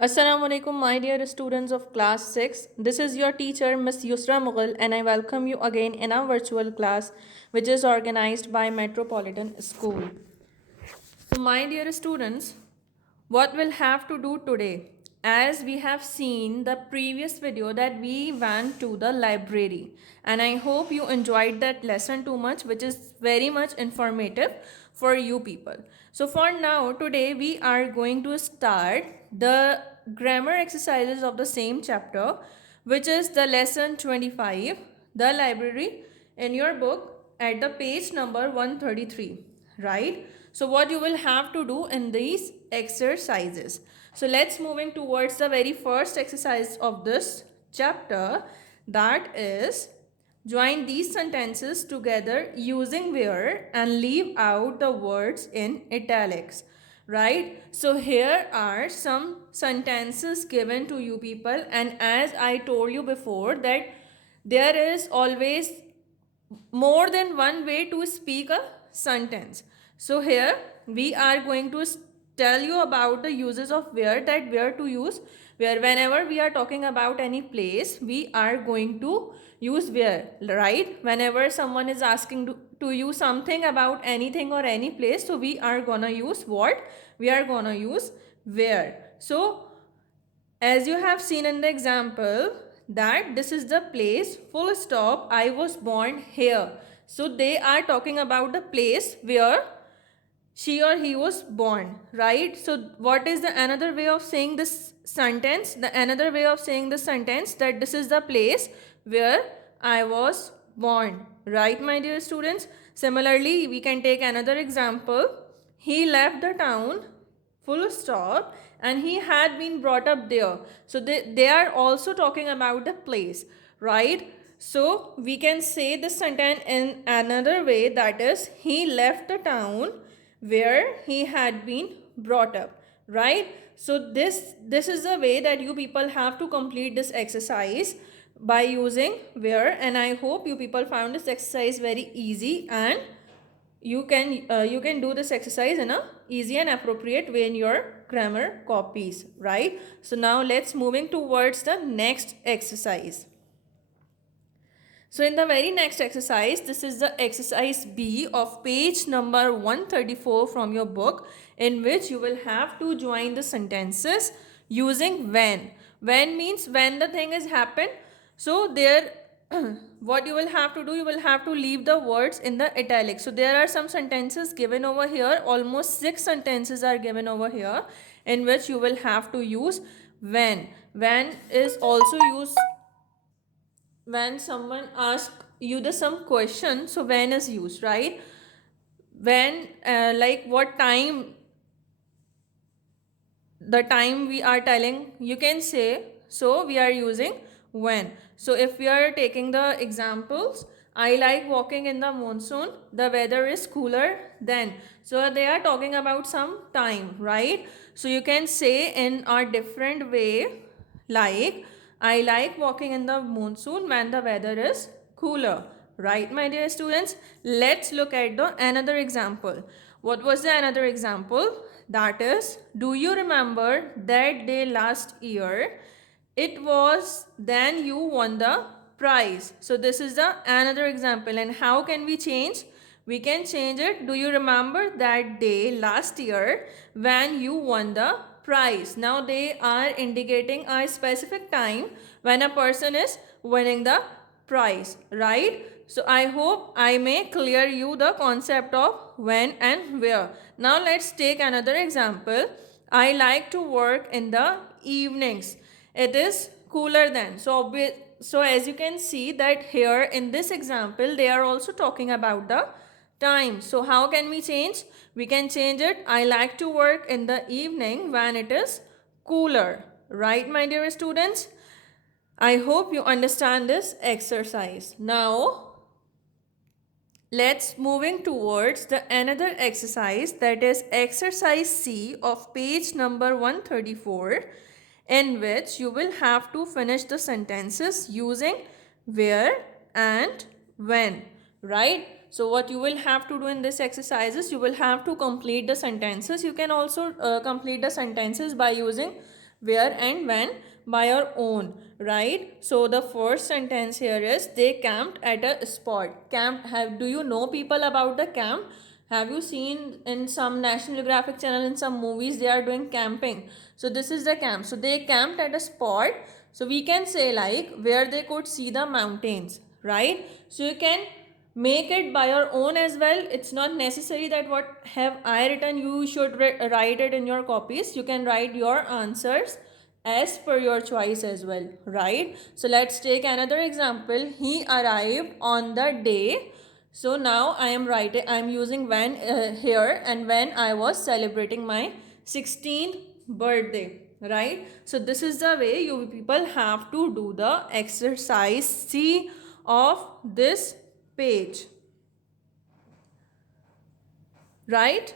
Assalamu alaikum, my dear students of class 6. This is your teacher, Miss Yusra Mughal, and I welcome you again in our virtual class, which is organized by Metropolitan School. So, my dear students, what we'll have to do today, as we have seen the previous video that we went to the library, and I hope you enjoyed that lesson too much, which is very much informative for you people. So for now, today we are going to start the grammar exercises of the same chapter, which is the lesson 25, the library, in your book at the page number 133, right? So what you will have to do in these exercises. So let's moving towards the very first exercise of this chapter, that is join these sentences together using where and leave out the words in italics, right? So here are some sentences given to you people, and as I told you before that there is always more than one way to speak a sentence. So here we are going to tell you about the uses of where, that where to use where. Whenever we are talking about any place, we are going to use where, right? Whenever someone is asking to you something about anything or any place, so we are gonna use what? We are gonna use where. So as you have seen in the example that this is the place, full stop, I was born here. So they are talking about the place where she or he was born, right? So what is the another way of saying this sentence? The another way of saying the sentence that this is the place where I was born, right, my dear students? Similarly, we can take another example. He left the town, full stop, and he had been brought up there. So they are also talking about the place, right? So we can say this sentence in another way, that is he left the town where he had been brought up, right? So this is the way that you people have to complete this exercise by using where, and I hope you people found this exercise very easy, and you can do this exercise in a easy and appropriate way in your grammar copies, right? So now let's moving towards the next exercise. So in the very next exercise, this is the exercise B of page number 134 from your book, in which you will have to join the sentences using when. When means when the thing has happened. So there what you will have to do, you will have to leave the words in the italics. So there are some sentences given over here, almost 6 sentences are given over here, in which you will have to use when. When is also used when someone asks you the some question. So when is used, right? When like what time, the time we are telling, you can say, so we are using when. So if we are taking the examples, I like walking in the monsoon, the weather is cooler then. So they are talking about some time, right? So you can say in a different way, like I like walking in the monsoon when the weather is cooler, right, my dear students? Let's look at the another example. What was the another example? That is, do you remember that day last year? It was then you won the prize. So this is the another example. And how can we change? We can change it. Do you remember that day last year when you won the prize? Now they are indicating a specific time when a person is winning the prize, right? So I hope I may clear you the concept of when and where. Now let's take another example. I like to work in the evenings. It is cooler then. So as you can see that here in this example, they are also talking about the time. So how can we change? We can change it. I like to work in the evening when it is cooler. Right, my dear students? I hope you understand this exercise. Now, let's moving towards the another exercise, that is exercise C of page number 134, in which you will have to finish the sentences using where and when, right? So what you will have to do in this exercise is you will have to complete the sentences. You can also complete the sentences by using where and when? By your own, right? So the first sentence here is they camped at a spot. Camp, do you know people about the camp? Have you seen in some National Geographic channel, in some movies, they are doing camping? So this is the camp. So they camped at a spot. So we can say like where they could see the mountains, right? So you can make it by your own as well. It's not necessary that what have I written you should write it in your copies. You can write your answers as per your choice as well, right? So let's take another example. He arrived on the day. So now I am using when here, and when I was celebrating my 16th birthday, right? So this is the way you people have to do the exercise C of this page, right?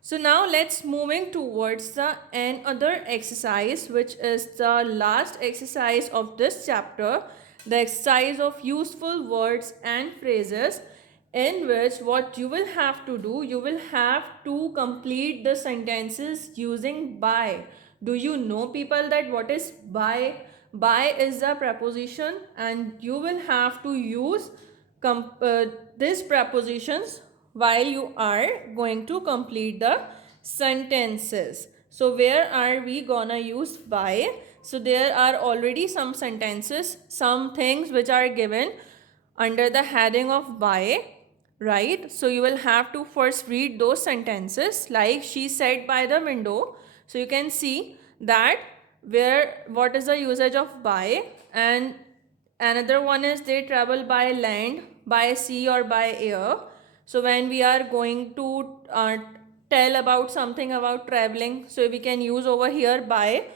So now let's moving towards the another exercise, which is the last exercise of this chapter, the exercise of useful words and phrases, in which what you will have to do, you will have to complete the sentences using by. Do you know people that what is by? By is the preposition, and you will have to use these prepositions while you are going to complete the sentences. So where are we gonna use by? So there are already some sentences, some things which are given under the heading of by, right? So you will have to first read those sentences, like she sat by the window. So you can see that where what is the usage of by, and another one is they travel by land, by sea, or by air. So when we are going to tell about something about traveling, so we can use over here by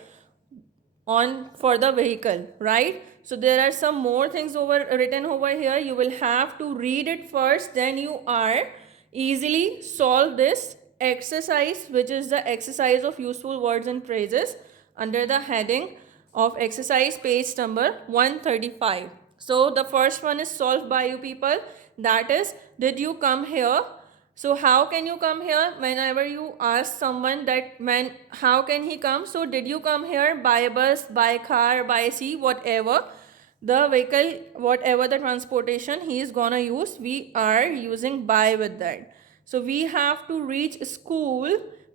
on for the vehicle, right? So there are some more things written over here. You will have to read it first, then you are easily solve this exercise, which is the exercise of useful words and phrases, under the heading of exercise page number 135. So the first one is solved by you people, that is, did you come here? So how can you come here? Whenever you ask someone that how can he come? So did you come here by bus, by car, by sea, whatever the vehicle, whatever the transportation he is gonna use, we are using by with that. So we have to reach school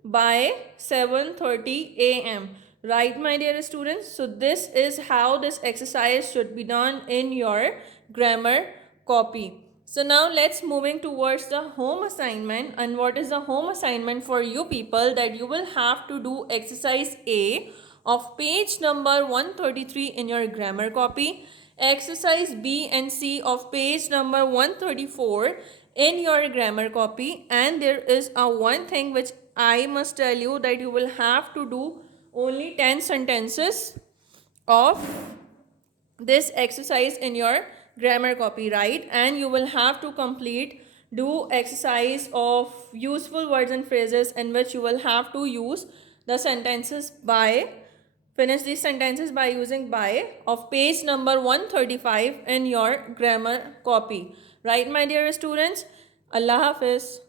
by 7:30 a.m. Right, my dear students? So this is how this exercise should be done in your grammar copy. So now let's moving towards the home assignment. And what is the home assignment for you people? That you will have to do exercise A of page number 133 in your grammar copy, exercise B and C of page number 134 in your grammar copy. And there is a one thing which I must tell you, that you will have to do only 10 sentences of this exercise in your grammar copy, right? And you will have to do exercise of useful words and phrases, in which you will have to use the sentences by, finish these sentences by using by of page number 135 in your grammar copy, right, my dear students? Allah Hafiz.